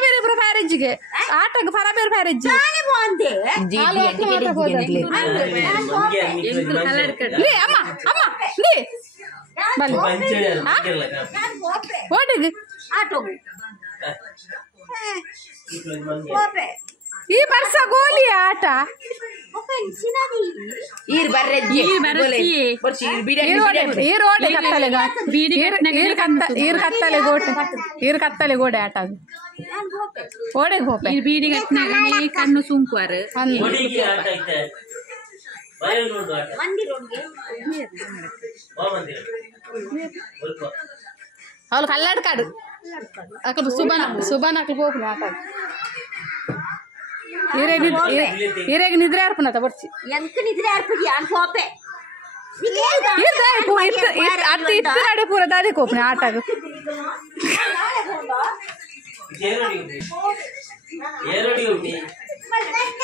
ಬೇರೆ ಫ್ಯಾರೇಜ್ಗೆ ಆಟಕ್ಕೆ ಫರ ಬೇರೆ ಫ್ಯಾರೇಜ್ ಅಮ್ಮ ಅಮ್ಮ ಓಟಿಗೆ ಈ ವರ್ಷ ಗೋಲಿ ಆಟ ಕತ್ತಲೆ ಗೋಡೆ ಆಟ ಅದು ಓಡೆಗೆ ಹೋಗ್ಬೇಕು ಬೀಡಿ ಕಣ್ಣು ಸುಂಕುವಾರ ಅವ್ಳು ಕಲ್ಲಾಡ್ಕಾಡು ಅಕ್ಕಳು ಸುಬಾನ್ ಅಕ್ಕಳು ಹೋಗ್ಲಿ ಆಟ ಹಿರೇಗ ನಿದ್ರೆ ಅರ್ಪಣ ಬರ್ಚಿ ಅತ್ತೆ ಇತ್ತು ನಡೆ ಪೂರ ದಾದಿ ಕೋಪನೆ ಆಟಾಗ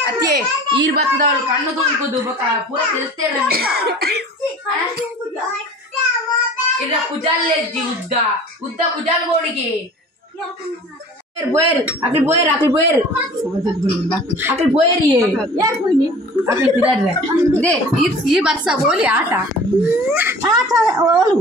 ಅತ್ತೆ ಈರ್ ಬತ್ತದವಳು ಕಣ್ಣು ತುಂಬ್ಕುದು ಪೂರ ತಿಳಿಸ್ತೇವೆ ಇಲ್ಲ ಕುಜಾಲೆಜ್ಜಿ ಉದ್ದ ಉದ್ದ ಕುಜಾಲ್ ಗೋಡಿಗೆ ಬೋಯರ್ ಅಕಲ್ ಬೋಯರ್ ಅಕಲ್ ಬೋಯರ್ ಅಕಲ್ ಬೋಯರ್ ಯಾರು ಹೋಯ್ನಿ ಅಕಲ್ ತಿರಾಡ್ರೆ ದೇ ಈ ವರ್ಷ ಗೋಲಿ ಆಟ ಆಟ ಓಲು